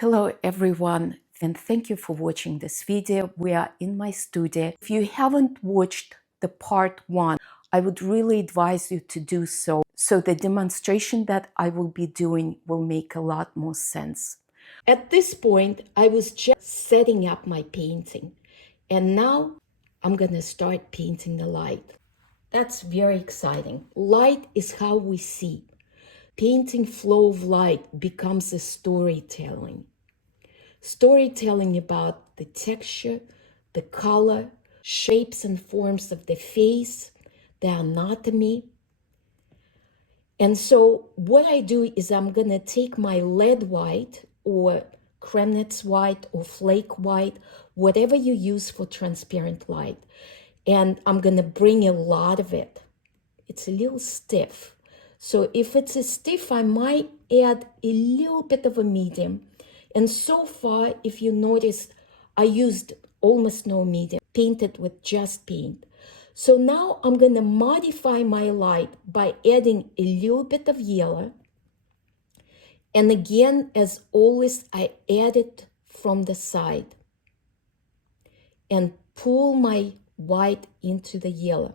Hello everyone, and thank you for watching this video. We are in my studio. If you haven't watched the part 1, I would really advise you to do so. So the demonstration that I will be doing will make a lot more sense. At this point, I was just setting up my painting. And now I'm gonna start painting the light. That's very exciting. Light is how we see. Painting flow of light becomes a storytelling. Storytelling about the texture, the color, shapes and forms of the face, the anatomy. And so what I do is I'm going to take my lead white or Kremnitz white or flake white, whatever you use for transparent light. And I'm going to bring a lot of it. It's a little stiff. So if it's a stiff, I might add a little bit of a medium. And so far, if you notice, I used almost no medium, painted with just paint. So now I'm going to modify my light by adding a little bit of yellow. And again, as always, I add it from the side and pull my white into the yellow.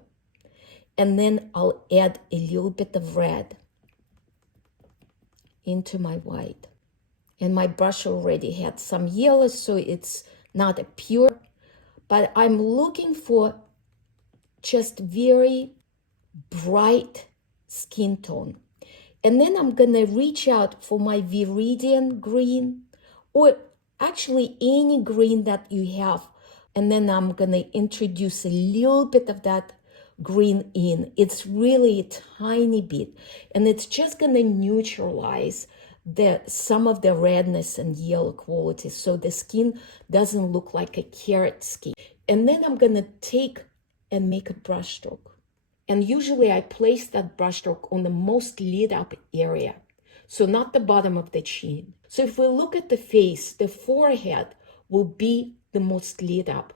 And then I'll add a little bit of red into my white. And my brush already had some yellow, so it's not a pure, but I'm looking for just very bright skin tone. And then I'm gonna reach out for my Viridian green, or actually any green that you have. And then I'm gonna introduce a little bit of that green in. It's really a tiny bit, and it's just gonna neutralize some of the redness and yellow qualities, so the skin doesn't look like a carrot skin. And then I'm gonna take and make a brush stroke. And usually I place that brush stroke on the most lit up area, so not the bottom of the chin. So if we look at the face, the forehead will be the most lit up.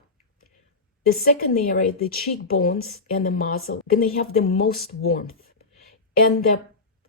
The second area, the cheekbones and the muzzle, are gonna have the most warmth. And the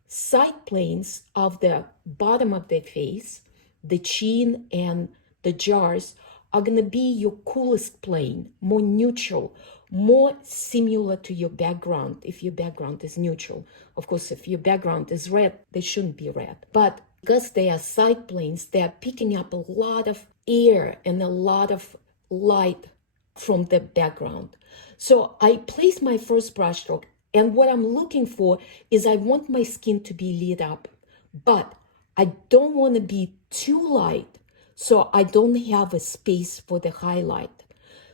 side planes of the bottom of the face, the chin and the jars, are gonna be your coolest plane, more neutral, more similar to your background, if your background is neutral. Of course, if your background is red, they shouldn't be red. But because they are side planes, they are picking up a lot of air and a lot of light from the background. So I place my first brush stroke, and what I'm looking for is I want my skin to be lit up, but I don't want to be too light, so I don't have a space for the highlight.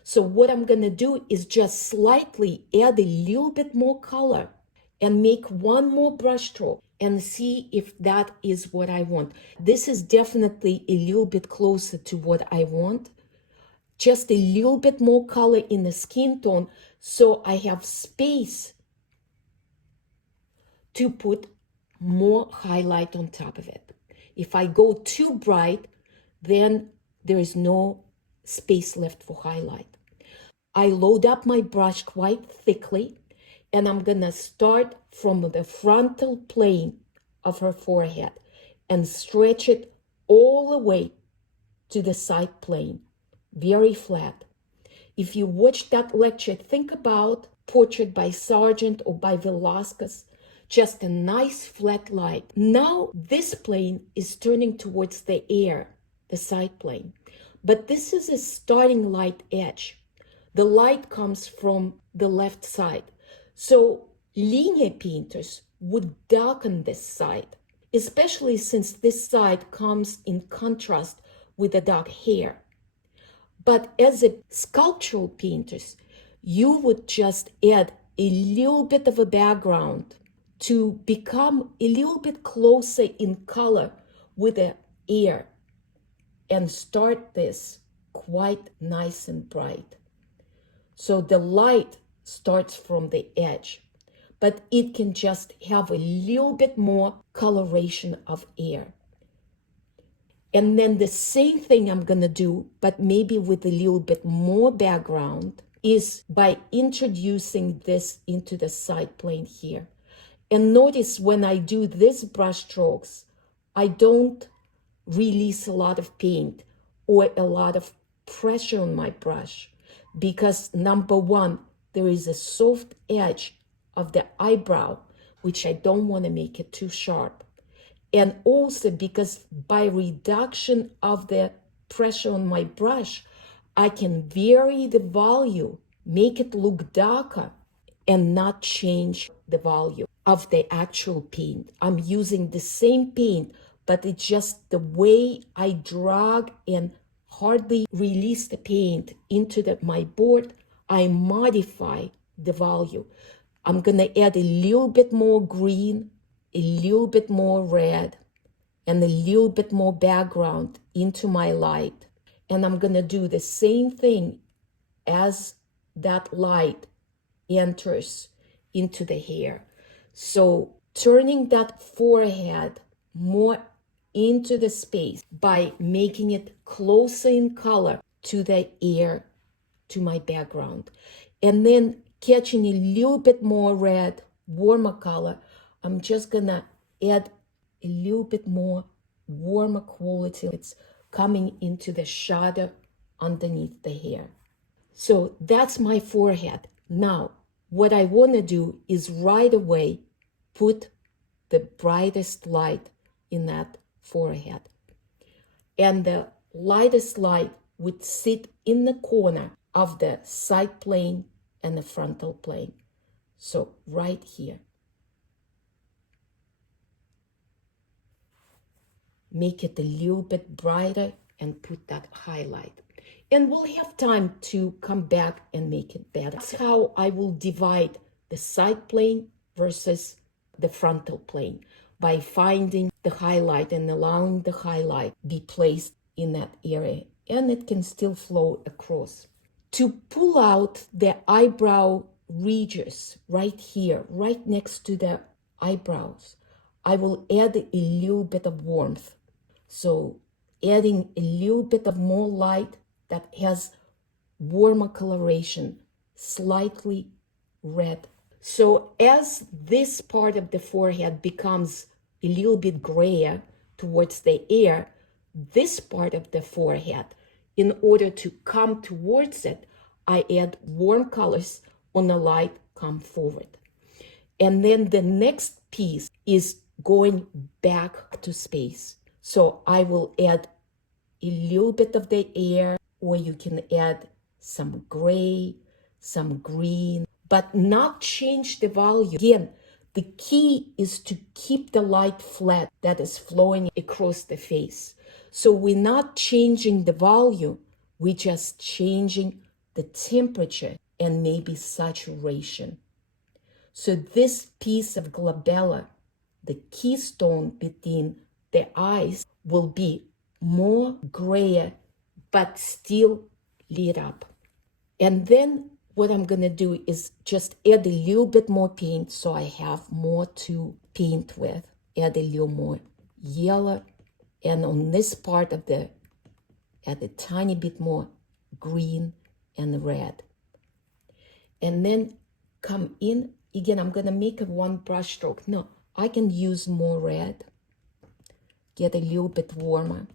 So what I'm gonna do is just slightly add a little bit more color and make one more brush stroke and see if that is what I want. This is definitely a little bit closer to what I want. Just a little bit more color in the skin tone, so I have space to put more highlight on top of it. If I go too bright, then there is no space left for highlight. I load up my brush quite thickly, and I'm gonna start from the frontal plane of her forehead and stretch it all the way to the side plane, very flat. If you watch that lecture, think about Portrait by Sargent or by Velázquez, just a nice flat line. Now this plane is turning towards the air, the side plane, but this is a starting light edge. The light comes from the left side. So linear painters would darken this side, especially since this side comes in contrast with the dark hair. But as a sculptural painters, you would just add a little bit of a background to become a little bit closer in color with the air and start this quite nice and bright. So the light starts from the edge, but it can just have a little bit more coloration of air. And then the same thing I'm gonna do, but maybe with a little bit more background, is by introducing this into the side plane here. And notice when I do these brush strokes, I don't release a lot of paint or a lot of pressure on my brush, because number one, there is a soft edge of the eyebrow, which I don't want to make it too sharp. And also because by reduction of the pressure on my brush, I can vary the value, make it look darker, and not change the value of the actual paint. I'm using the same paint, but it's just the way I drag and hardly release the paint into my board, I modify the value. I'm gonna add a little bit more green, a little bit more red, and a little bit more background into my light. And I'm gonna do the same thing as that light enters into the hair. So turning that forehead more into the space by making it closer in color to the hair, to my background. And then catching a little bit more red, warmer color, I'm just gonna add a little bit more warmer quality. It's coming into the shadow underneath the hair. So that's my forehead. Now, what I want to do is right away put the brightest light in that forehead. And the lightest light would sit in the corner of the side plane and the frontal plane. So right here. Make it a little bit brighter and put that highlight. And we'll have time to come back and make it better. That's how I will divide the side plane versus the frontal plane, by finding the highlight and allowing the highlight be placed in that area, and it can still flow across. To pull out the eyebrow ridges right here, right next to the eyebrows, I will add a little bit of warmth. So adding a little bit of more light that has warmer coloration, slightly red. So as this part of the forehead becomes a little bit grayer towards the ear, this part of the forehead, in order to come towards it, I add warm colors on the light come forward. And then the next piece is going back to space. So I will add a little bit of the air, or you can add some gray, some green, but not change the value. Again, the key is to keep the light flat that is flowing across the face. So we're not changing the value, we're just changing the temperature and maybe saturation. So this piece of glabella, the keystone between the eyes, will be more grayer, but still lit up. And then what I'm gonna do is just add a little bit more paint so I have more to paint with. Add a little more yellow, and on this part of add a tiny bit more green and red. And then come in, again, I'm gonna make a one brush stroke. No, I can use more red, get a little bit warmer,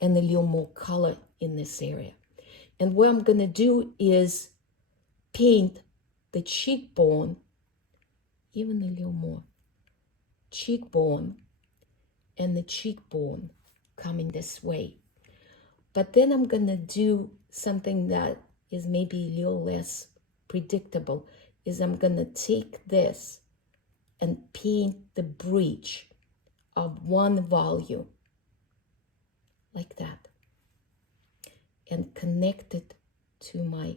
and a little more color in this area. And what I'm gonna do is paint the cheekbone, even a little more, cheekbone, and the cheekbone coming this way. But then I'm gonna do something that is maybe a little less predictable, is I'm gonna take this and paint the bridge of one value, like that, and connect it to my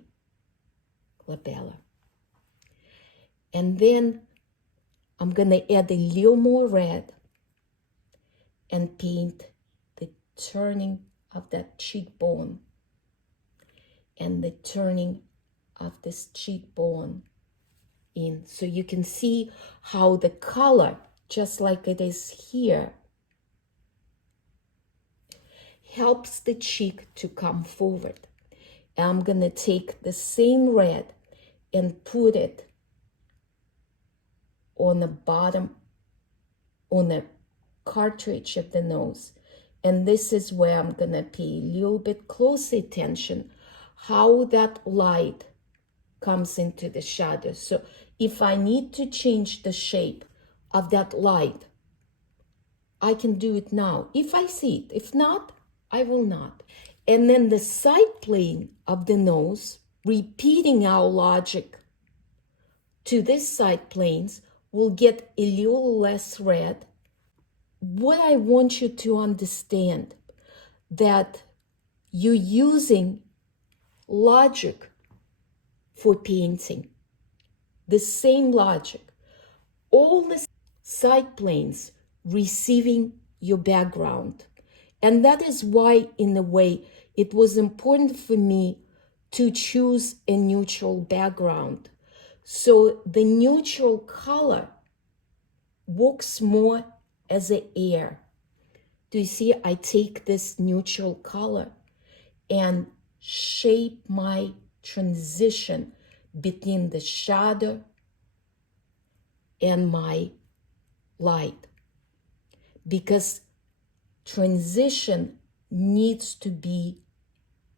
glabella. And then I'm gonna add a little more red and paint the turning of that cheekbone and the turning of this cheekbone in. So you can see how the color, just like it is here, helps the cheek to come forward. And I'm gonna take the same red and put it on the bottom, on the cartridge of the nose. And this is where I'm gonna pay a little bit close attention how that light comes into the shadow. So if I need to change the shape of that light, I can do it now if I see it. If not, I will not. And then the side plane of the nose, repeating our logic to this side planes, will get a little less red. What I want you to understand, that you're using logic for painting. The same logic. All the side planes receiving your background. And that is why, in a way, it was important for me to choose a neutral background. So the neutral color works more as an air. Do you see? I take this neutral color and shape my transition between the shadow and my light. Because transition needs to be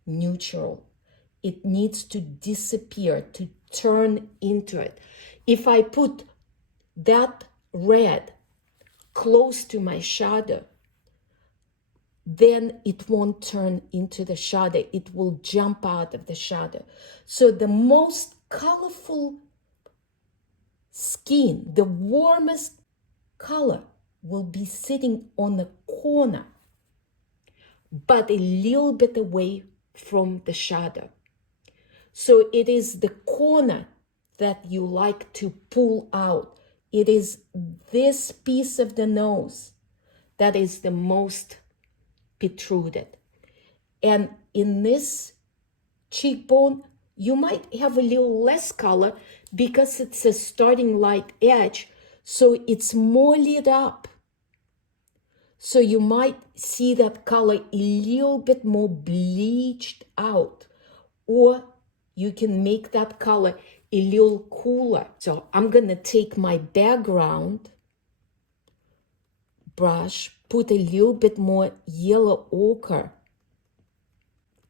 neutral. It needs to disappear, to turn into it. If I put that red close to my shadow, then it won't turn into the shadow. It will jump out of the shadow. So the most colorful skin, the warmest color, will be sitting on the corner, but a little bit away from the shadow. So it is the corner that you like to pull out. It is this piece of the nose that is the most protruded. And in this cheekbone, you might have a little less color because it's a starting light edge, so it's more lit up. So you might see that color a little bit more bleached out, or you can make that color a little cooler. So I'm gonna take my background brush, put a little bit more yellow ochre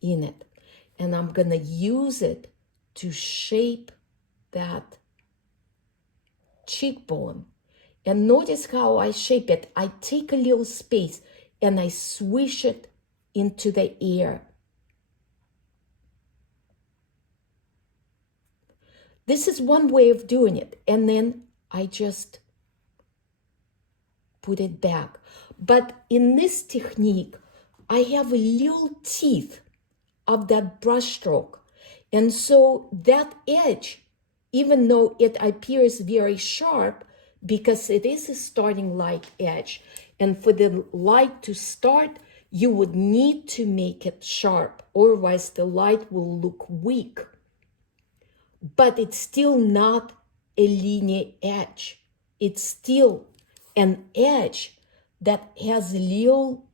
in it, and I'm gonna use it to shape that cheekbone. And notice how I shape it. I take a little space and I swish it into the air. This is one way of doing it. And then I just put it back. But in this technique, I have a little teeth of that brush stroke. And so that edge, even though it appears very sharp, because it is a starting light edge, and for the light to start, you would need to make it sharp, otherwise the light will look weak. But it's still not a linear edge. It's still an edge that has a little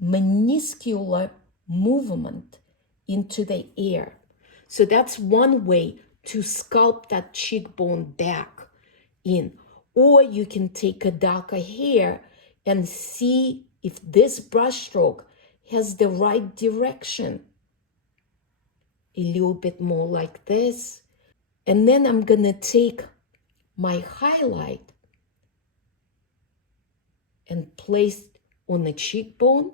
minuscule movement into the air. So that's one way to sculpt that cheekbone back in. Or you can take a darker hair and see if this brush stroke has the right direction. A little bit more like this. And then I'm gonna take my highlight and place on the cheekbone,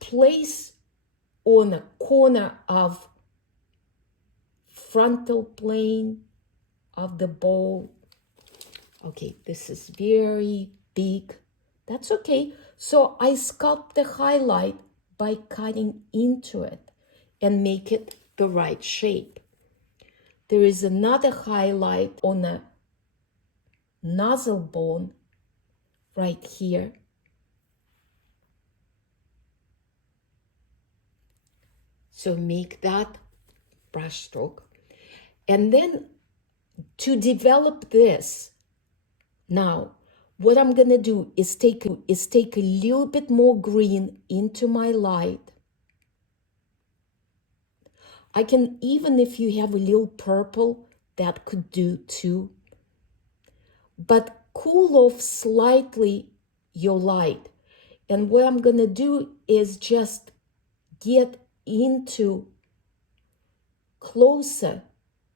place on a corner of frontal plane of the bowl. Okay, this is very big. That's okay. So I sculpt the highlight by cutting into it and make it the right shape. There is another highlight on a nozzle bone right here. So make that brush stroke. And then to develop this, now what I'm gonna do is take a little bit more green into my light. I can, even if you have a little purple, that could do too. But cool off slightly your light. And what I'm gonna do is just get into closer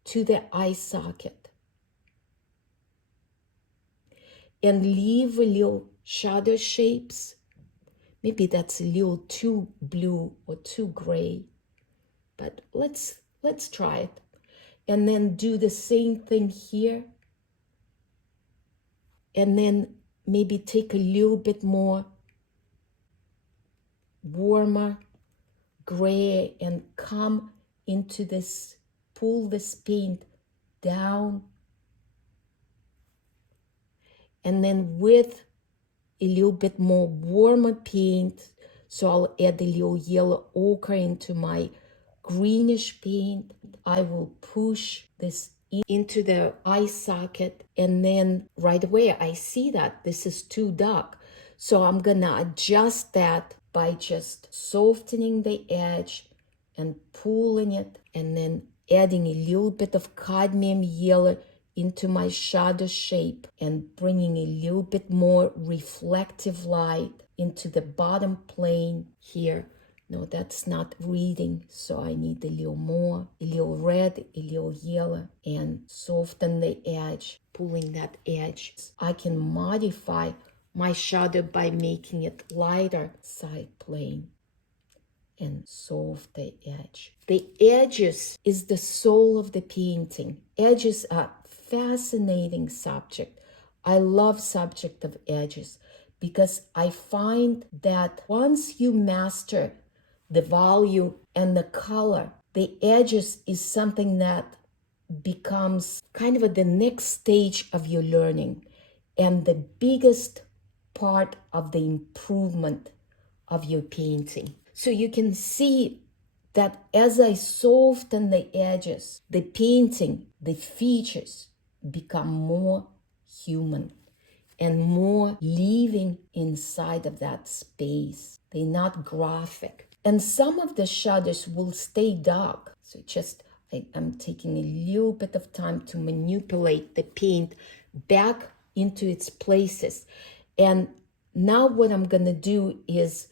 to the eye socket and leave a little shadow shapes. Maybe that's a little too blue or too gray, but let's try it. And then do the same thing here. And then maybe take a little bit more warmer gray and come into this, pull this paint down. And then with a little bit more warmer paint, so I'll add a little yellow ochre into my greenish paint. I will push this into the eye socket, and then right away I see that this is too dark. So I'm gonna adjust that by just softening the edge and pulling it, and then adding a little bit of cadmium yellow into my shadow shape and bringing a little bit more reflective light into the bottom plane here. No, that's not reading, so I need a little more, a little red, a little yellow, and soften the edge, pulling that edge. I can modify my shadow by making it lighter side plane and soft the edge. The edges is the soul of the painting. Edges are fascinating subject. I love subject of edges because I find that once you master the value and the color, the edges is something that becomes kind of the next stage of your learning and the biggest part of the improvement of your painting. So you can see that as I soften the edges, the painting, the features become more human and more living inside of that space. They're not graphic. And some of the shadows will stay dark. So I'm taking a little bit of time to manipulate the paint back into its places. And now what I'm gonna do is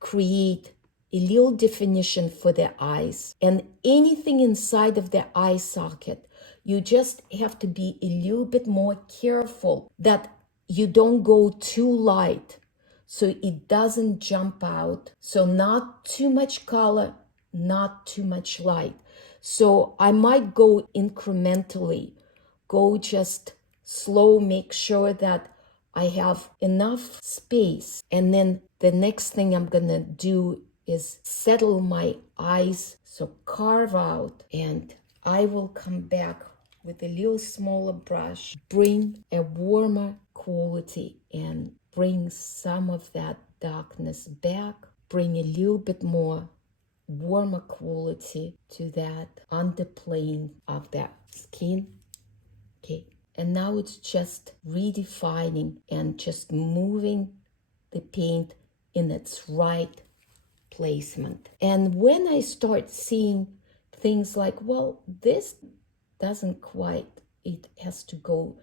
create a little definition for the eyes. And anything inside of the eye socket, you just have to be a little bit more careful that you don't go too light so it doesn't jump out. So not too much color, not too much light. So I might go incrementally, go just slow, make sure that I have enough space. And then the next thing I'm gonna do is settle my eyes, so carve out, and I will come back with a little smaller brush, bring a warmer quality and bring some of that darkness back, bring a little bit more warmer quality to that underplane of that skin. Okay, and now it's just redefining and just moving the paint in its right placement. And when I start seeing things like, well, this doesn't quite, it has to go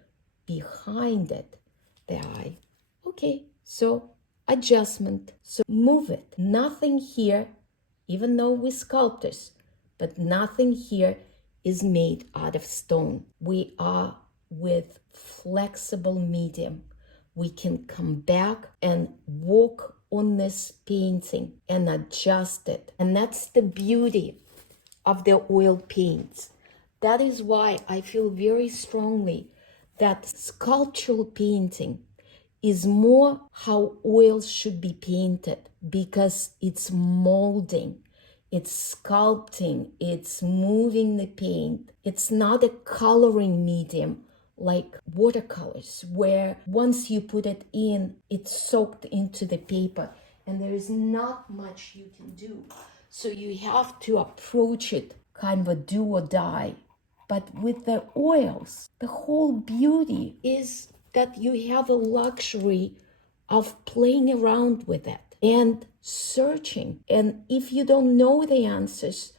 behind it, the eye. Okay, so adjustment. So move it. Nothing here, even though we're sculptors, but nothing here is made out of stone. We are with flexible medium. We can come back and work on this painting and adjust it. And that's the beauty of the oil paints. That is why I feel very strongly that sculptural painting is more how oils should be painted, because it's molding, it's sculpting, it's moving the paint. It's not a coloring medium like watercolors, where once you put it in, it's soaked into the paper and there is not much you can do. So you have to approach it kind of a do or die. But with the oils, the whole beauty is that you have a luxury of playing around with it and searching. And if you don't know the answers,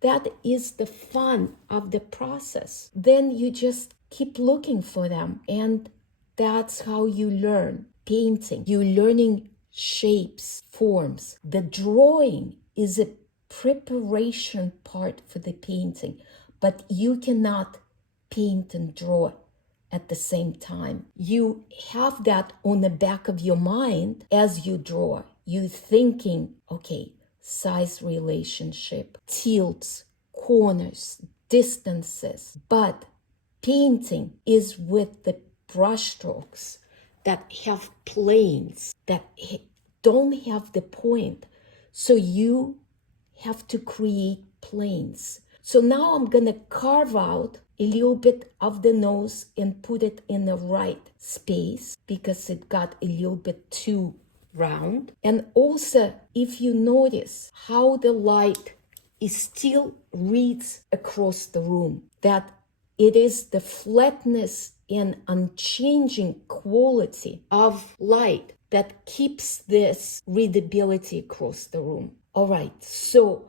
that is the fun of the process. Then you just keep looking for them, and that's how you learn. painting. You're learning shapes, forms. The drawing is a preparation part for the painting, but you cannot paint and draw at the same time. You have that on the back of your mind as you draw. You're thinking, okay, size relationship, tilts, corners, distances. But painting is with the brushstrokes that have planes, that don't have the point. So you have to create planes. So now I'm gonna carve out a little bit of the nose and put it in the right space because it got a little bit too round. And also, if you notice how the light is still reads across the room, that it is the flatness and unchanging quality of light that keeps this readability across the room. All right, so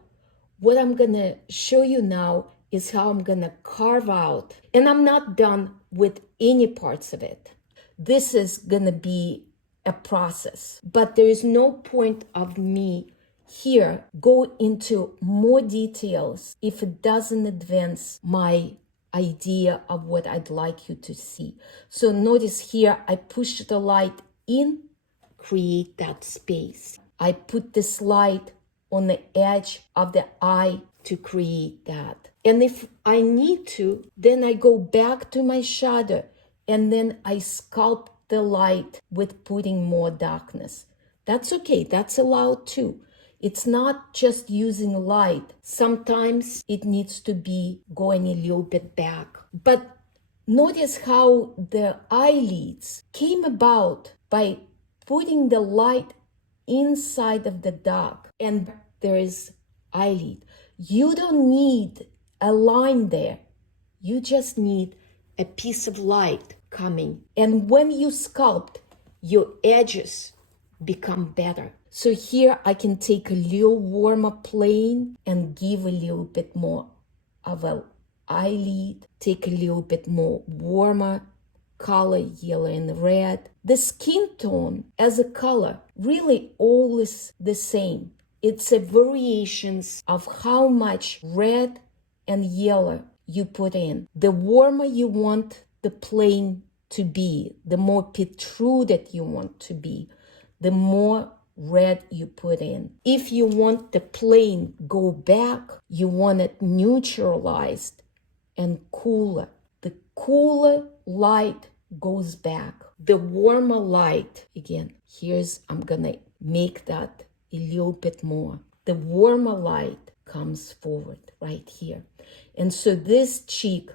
what I'm gonna show you now is how I'm gonna carve out, and I'm not done with any parts of it. This is gonna be a process, but there is no point of me here go into more details if it doesn't advance my idea of what I'd like you to see. So notice here, I push the light in, create that space. I put this light on the edge of the eye to create that. And if I need to, then I go back to my shadow and then I sculpt the light with putting more darkness. That's okay, that's allowed too. It's not just using light. Sometimes it needs to be going a little bit back. But notice how the eyelids came about by putting the light inside of the dark, and there is eyelid. You don't need a line there. You just need a piece of light coming. And when you sculpt, your edges become better. So here I can take a little warmer plane and give a little bit more of an eyelid, take a little bit more warmer color, yellow and red. The skin tone as a color, really always the same. It's a variations of how much red and yellow you put in. The warmer you want the plane to be, the more protruded you want to be, the more red you put in. If you want the plane go back, you want it neutralized and cooler. The cooler light goes back. The warmer light, again, I'm gonna make that a little bit more. The warmer light comes forward right here. And so this cheek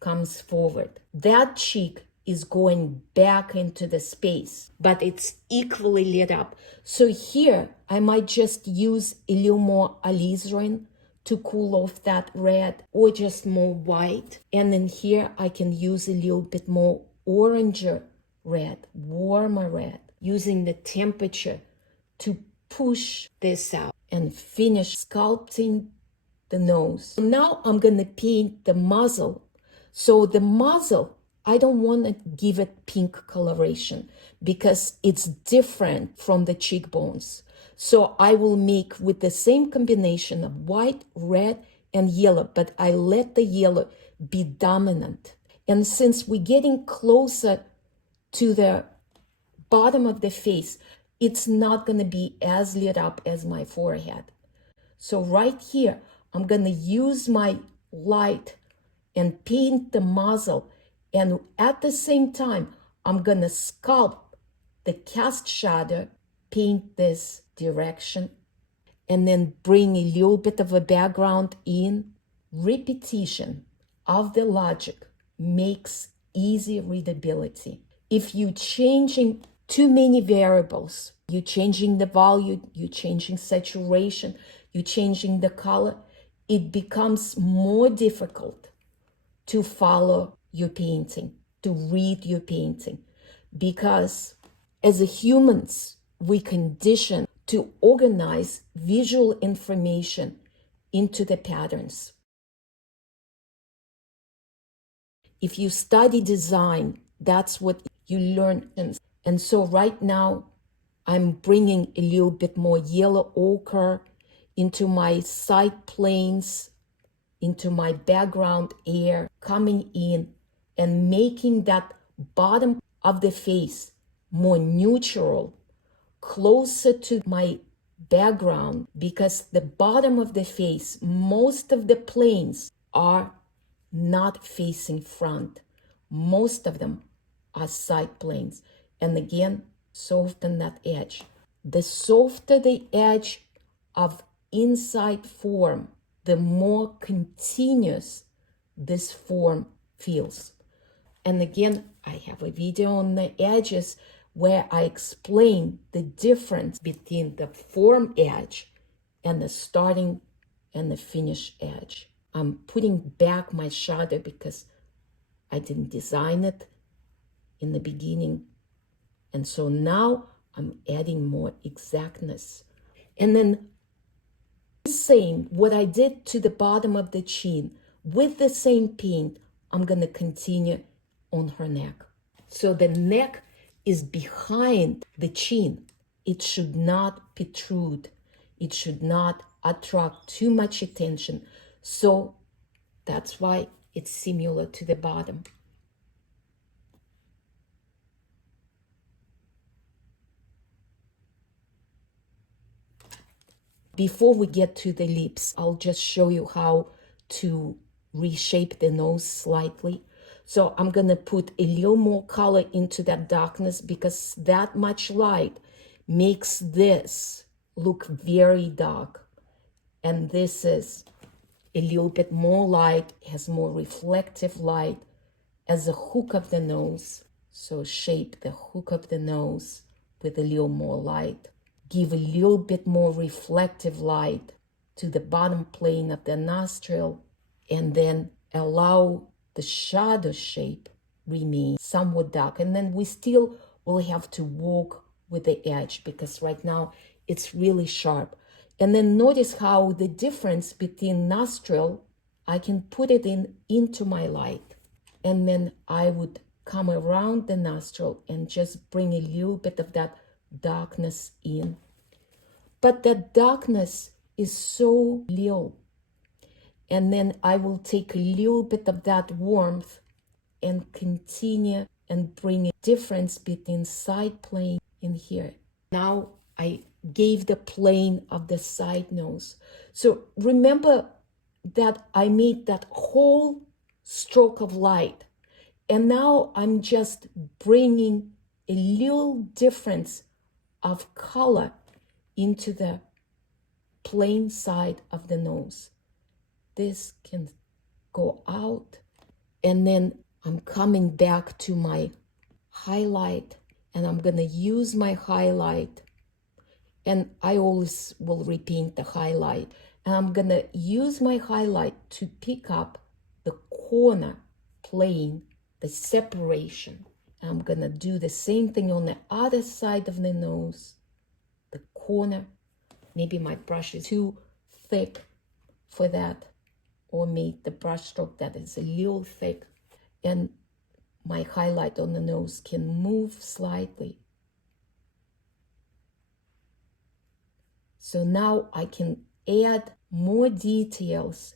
comes forward. That cheek is going back into the space, but it's equally lit up. So here, I might just use a little more alizarin to cool off that red, or just more white. And then here, I can use a little bit more oranger red, warmer red, using the temperature to push this out and finish sculpting the nose. Now I'm gonna paint the muzzle. So the muzzle, I don't want to give it pink coloration because it's different from the cheekbones. So I will make with the same combination of white, red, and yellow, but I let the yellow be dominant. And since we're getting closer to the bottom of the face, it's not going to be as lit up as my forehead. So right here, I'm going to use my light and paint the muzzle. And at the same time, I'm going to sculpt the cast shadow, paint this direction, and then bring a little bit of a background in. Repetition of the logic makes easy readability. If you're changing too many variables, you're changing the volume, you're changing saturation, you're changing the color, it becomes more difficult to follow your painting, to read your painting, because as a humans, we condition to organize visual information into the patterns. If you study design, that's what you learn. And so right now, I'm bringing a little bit more yellow ochre into my side planes, into my background air, coming in and making that bottom of the face more neutral, closer to my background, because the bottom of the face, most of the planes are not facing front. Most of them are side planes. And again, soften that edge. The softer the edge of inside form, the more continuous this form feels. And again, I have a video on the edges where I explain the difference between the form edge and the starting and the finish edge. I'm putting back my shadow because I didn't design it in the beginning. And so now I'm adding more exactness. And then same, what I did to the bottom of the chin, with the same paint, I'm going to continue on her neck. So the neck is behind the chin. It should not protrude. It should not attract too much attention. So that's why it's similar to the bottom. Before we get to the lips, I'll just show you how to reshape the nose slightly. So I'm going to put a little more color into that darkness because that much light makes this look very dark. And this is a little bit more light, has more reflective light as a hook of the nose. So shape the hook of the nose with a little more light. Give a little bit more reflective light to the bottom plane of the nostril, and then allow the shadow shape remain somewhat dark. And then we still will have to work with the edge because right now it's really sharp. And then notice how the difference between nostril, I can put it into my light. And then I would come around the nostril and just bring a little bit of that darkness in. But that darkness is so little. And then I will take a little bit of that warmth and continue and bring a difference between side plane in here. Now I gave the plane of the side nose. So remember that I made that whole stroke of light. And now I'm just bringing a little difference of color into the plain side of the nose. This can go out. And then I'm coming back to my highlight, and I'm going to use my highlight. And I always will repaint the highlight. And I'm going to use my highlight to pick up the corner plane, the separation. And I'm going to do the same thing on the other side of the nose, the corner. Maybe my brush is too thick for that, or make the brush stroke that is a little thick. And my highlight on the nose can move slightly. So now I can add more details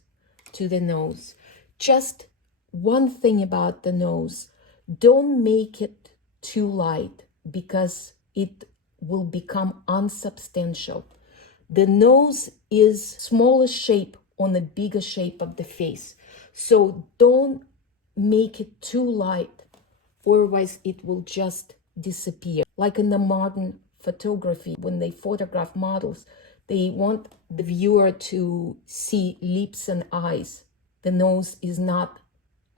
to the nose. Just one thing about the nose, don't make it too light because it will become unsubstantial. The nose is smaller shape on the bigger shape of the face. So don't make it too light, otherwise it will just disappear. Like in the modern photography, when they photograph models, they want the viewer to see lips and eyes. The nose is not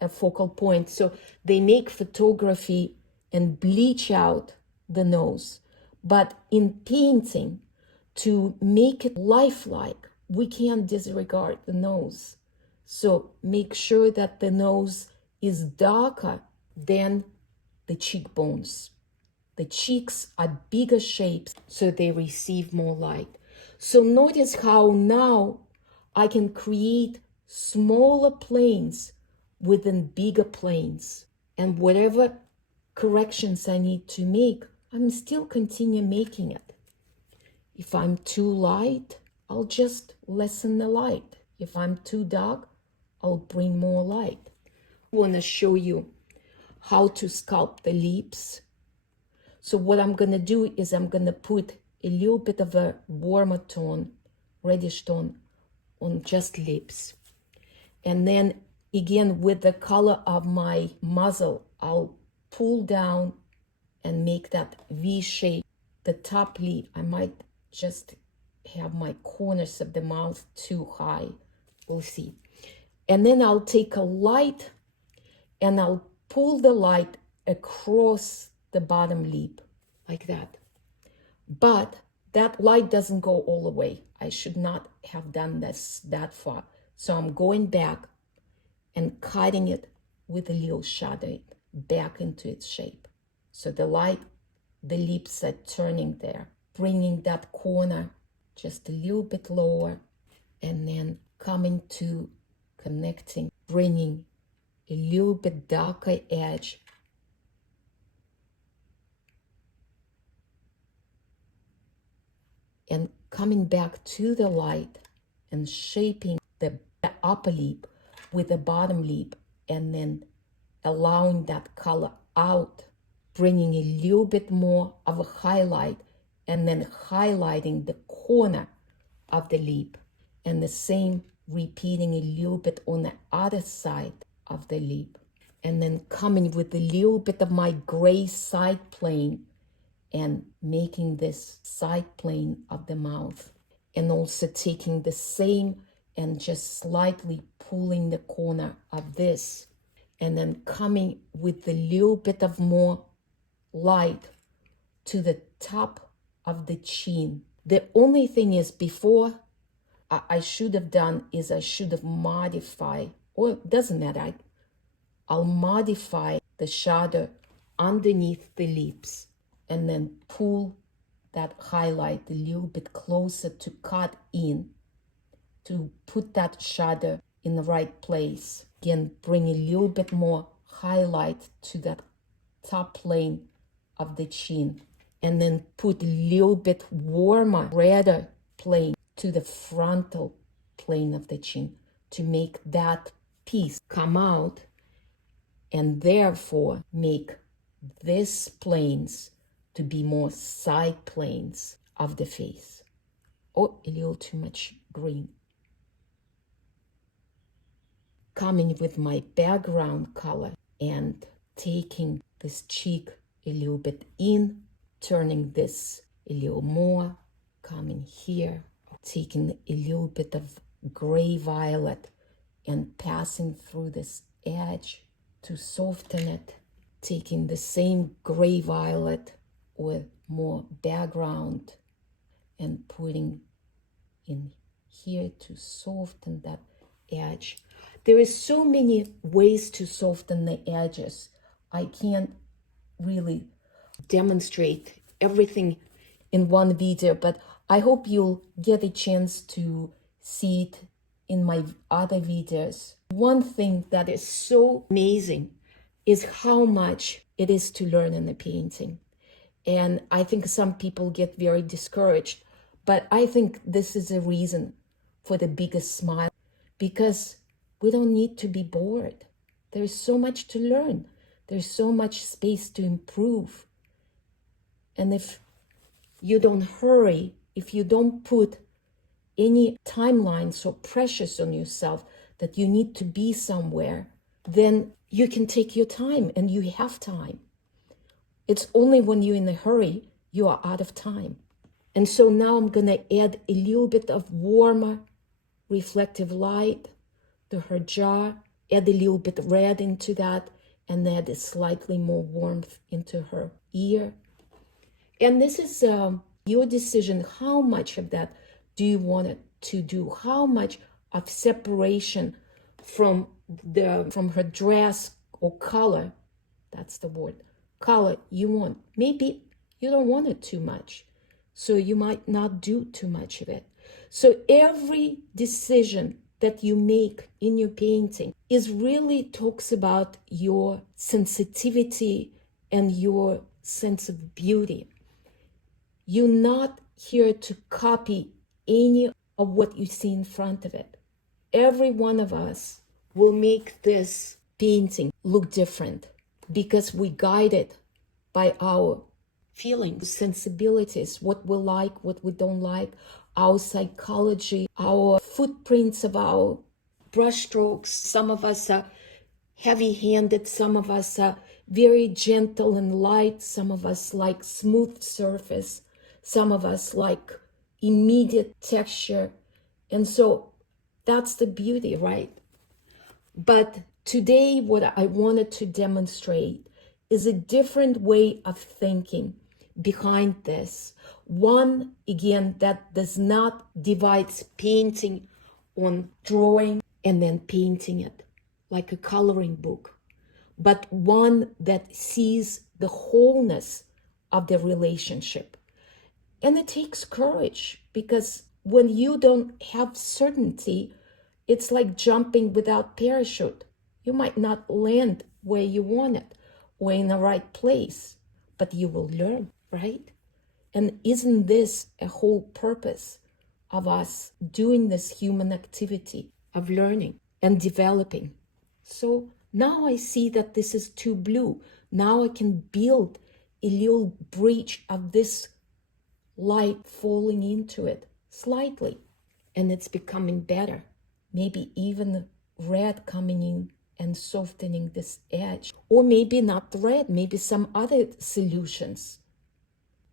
a focal point. So they make photography and bleach out the nose. But in painting, to make it lifelike, we can't disregard the nose. So make sure that the nose is darker than the cheekbones. The cheeks are bigger shapes, so they receive more light. So notice how now I can create smaller planes within bigger planes. And whatever corrections I need to make, I'm still continue making it. If I'm too light, I'll just lessen the light. If I'm too dark, I'll bring more light. I want to show you how to sculpt the lips. So what I'm going to do is I'm going to put a little bit of a warmer tone, reddish tone, on just lips. And then again, with the color of my muzzle, I'll pull down and make that V shape. The top lip, I might just have my corners of the mouth too high. We'll see. And then I'll take a light and I'll pull the light across the bottom lip like that. But that light doesn't go all the way. I should not have done this that far. So I'm going back and cutting it with a little shadow back into its shape. So the light, the lips are turning there, bringing that corner just a little bit lower, and then coming to connecting, bringing a little bit darker edge. And coming back to the light and shaping the upper lip with the bottom lip, and then allowing that color out, bringing a little bit more of a highlight, and then highlighting the corner of the lip, and the same repeating a little bit on the other side of the lip, and then coming with a little bit of my gray side plane and making this side plane of the mouth, and also taking the same and just slightly pulling the corner of this, and then coming with a little bit of more light to the top of the chin. The only thing is, before I should have done is I should have modified, or it doesn't matter, I'll modify the shadow underneath the lips and then pull that highlight a little bit closer to cut in, to put that shadow in the right place. Again, bring a little bit more highlight to that top plane of the chin, and then put a little bit warmer, redder plane to the frontal plane of the chin to make that piece come out, and therefore make these planes to be more side planes of the face. Oh, a little too much green. Coming with my background color and taking this cheek a little bit in, turning this a little more, coming here, taking a little bit of gray violet and passing through this edge to soften it, taking the same gray violet with more background and putting in here to soften that edge. There is so many ways to soften the edges. I can't really demonstrate everything in one video, but I hope you'll get a chance to see it in my other videos. One thing that is so amazing is how much it is to learn in the painting. And I think some people get very discouraged, but I think this is a reason for the biggest smile, because we don't need to be bored. There's so much to learn. There's so much space to improve. And if you don't hurry, if you don't put any timelines or pressures on yourself that you need to be somewhere, then you can take your time, and you have time. It's only when you're in a hurry, you are out of time. And so now I'm going to add a little bit of warmer reflective light to her jaw, add a little bit of red into that, and add a slightly more warmth into her ear. And this is your decision. How much of that do you want it to do? How much of separation from her dress or color, that's the word, color you want? Maybe you don't want it too much, so you might not do too much of it. So every decision that you make in your painting is really talks about your sensitivity and your sense of beauty. You're not here to copy any of what you see in front of it. Every one of us will make this painting look different because we guide it by our feelings, sensibilities, what we like, what we don't like, our psychology, our footprints of our brushstrokes. Some of us are heavy-handed, some of us are very gentle and light, some of us like smooth surface, some of us like immediate texture. And so that's the beauty, right? But today what I wanted to demonstrate is a different way of thinking behind this. One, again, that does not divide painting on drawing and then painting it like a coloring book, but one that sees the wholeness of the relationship. And it takes courage, because when you don't have certainty, it's like jumping without parachute. You might not land where you want it or in the right place, but you will learn, right? And isn't this a whole purpose of us doing this human activity of learning and developing? So now I see that this is too blue. Now I can build a little bridge of this light falling into it slightly, and it's becoming better. Maybe even red coming in and softening this edge, or maybe not red, maybe some other solutions.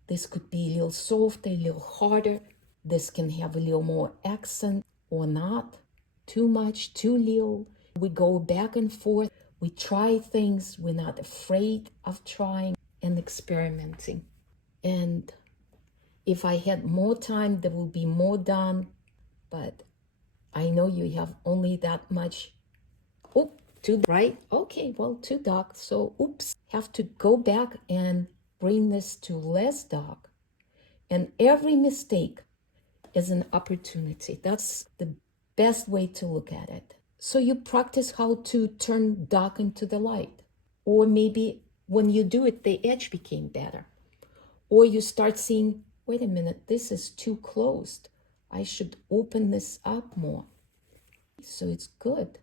This could be a little softer, a little harder. This can have a little more accent or not. Too much, too little. We go back and forth. We try things. We're not afraid of trying and experimenting. And if I had more time, there will be more done. But I know you have only that much. Oh, too right? Okay, well, too dark. So, oops, have to go back and bring this to less dark. And every mistake is an opportunity. That's the best way to look at it. So you practice how to turn dark into the light. Or maybe when you do it, the edge became better. Or you start seeing, wait a minute, this is too closed. I should open this up more. So it's good.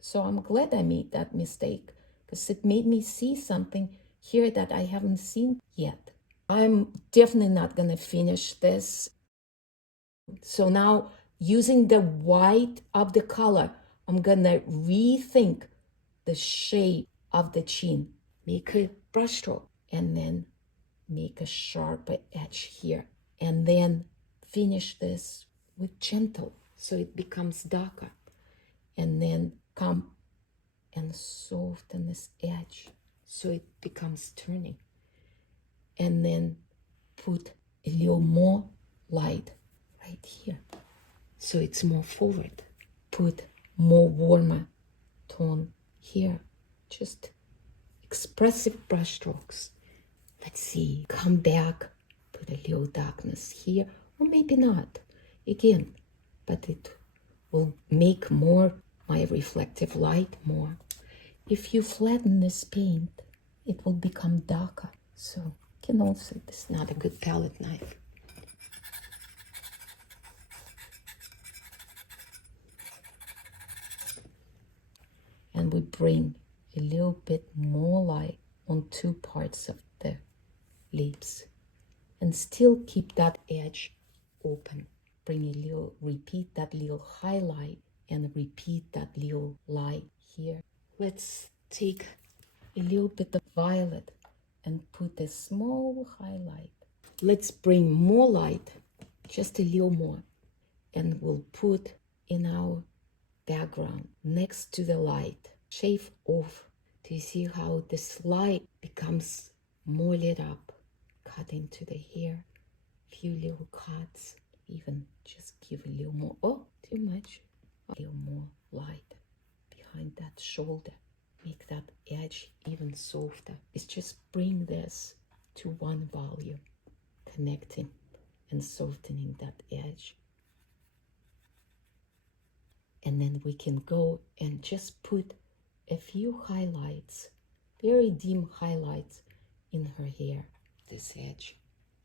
So I'm glad I made that mistake, because it made me see something here that I haven't seen yet. I'm definitely not going to finish this. So now, using the white of the color, I'm going to rethink the shape of the chin. Make a brush stroke and then make a sharper edge here. And then finish this with gentle so it becomes darker. And then come and soften this edge so it becomes turning. And then put a little more light right here so it's more forward. Put more warmer tone here. Just expressive brush strokes. Let's see, come back, put a little darkness here, or maybe not. Again, but it will make more my reflective light more. If you flatten this paint, it will become darker. So you can also, this is not a good palette knife. And we bring a little bit more light on two parts of the lips and still keep that edge open. Bring a little, repeat that little highlight and repeat that little light here. Let's take a little bit of violet and put a small highlight. Let's bring more light, just a little more, and we'll put in our background next to the light. Shave off. Do you see how this light becomes more lit up? Cut into the hair, few little cuts, even just give a little more, oh, too much, a little more light behind that shoulder. Make that edge even softer. It's just bring this to one volume, connecting and softening that edge. And then we can go and just put a few highlights, very dim highlights in her hair, this edge.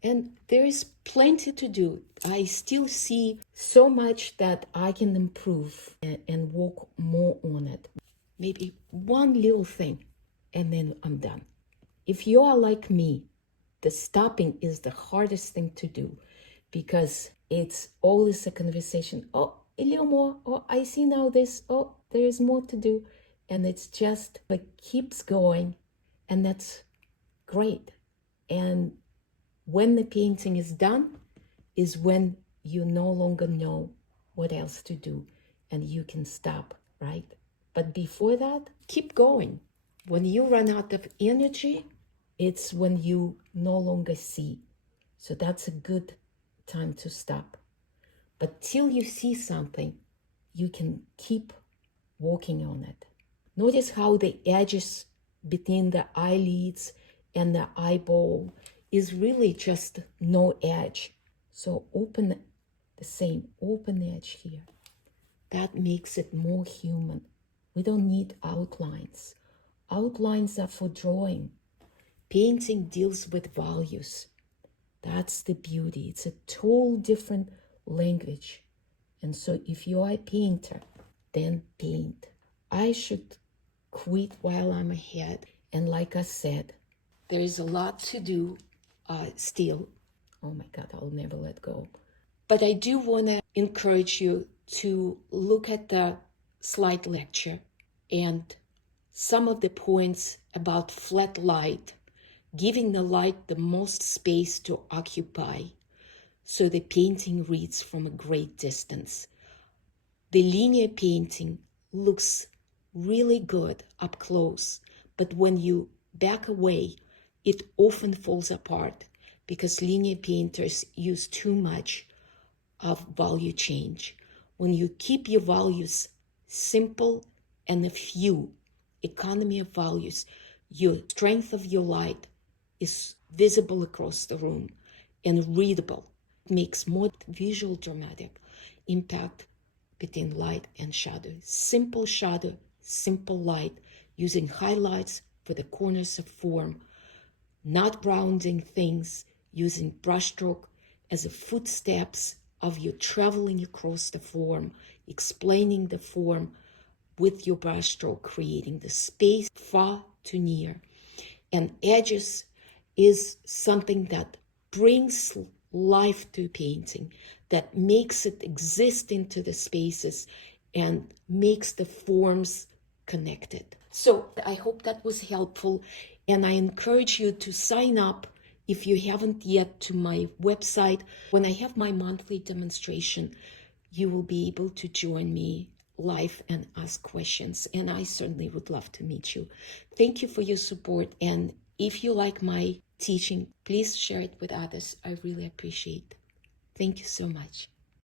And there is plenty to do. I still see so much that I can improve and work more on it. Maybe one little thing, and then I'm done. If you are like me, the stopping is the hardest thing to do because it's always a conversation. Oh, a little more. Oh, I see now this. Oh, there is more to do. And it's just like keeps going. And that's great. And when the painting is done is when you no longer know what else to do and you can stop, right? But before that, keep going. When you run out of energy, it's when you no longer see. So that's a good time to stop. But till you see something, you can keep working on it. Notice how the edges between the eyelids and the eyeball is really just no edge. So open the same open edge here. That makes it more human. We don't need outlines. Outlines are for drawing. Painting deals with values. That's the beauty. It's a total different language. And so if you are a painter, then paint. I should quit while I'm ahead. And like I said, there is a lot to do still. Oh my God, I'll never let go. But I do want to encourage you to look at the slide lecture and some of the points about flat light, giving the light the most space to occupy so the painting reads from a great distance. The linear painting looks really good up close, but when you back away, it often falls apart because linear painters use too much of value change. When you keep your values simple and a few, economy of values, your strength of your light is visible across the room and readable. It makes more visual dramatic impact between light and shadow. Simple shadow, simple light, using highlights for the corners of form, not rounding things, using brushstroke as a footsteps of you traveling across the form, explaining the form with your brushstroke, creating the space far to near. And edges is something that brings life to painting, that makes it exist into the spaces and makes the forms connected. So I hope that was helpful, and I encourage you to sign up if you haven't yet to my website. When I have my monthly demonstration, you will be able to join me live and ask questions, and I certainly would love to meet you. Thank you for your support, and if you like my teaching, please share it with others. I really appreciate it. Thank you so much.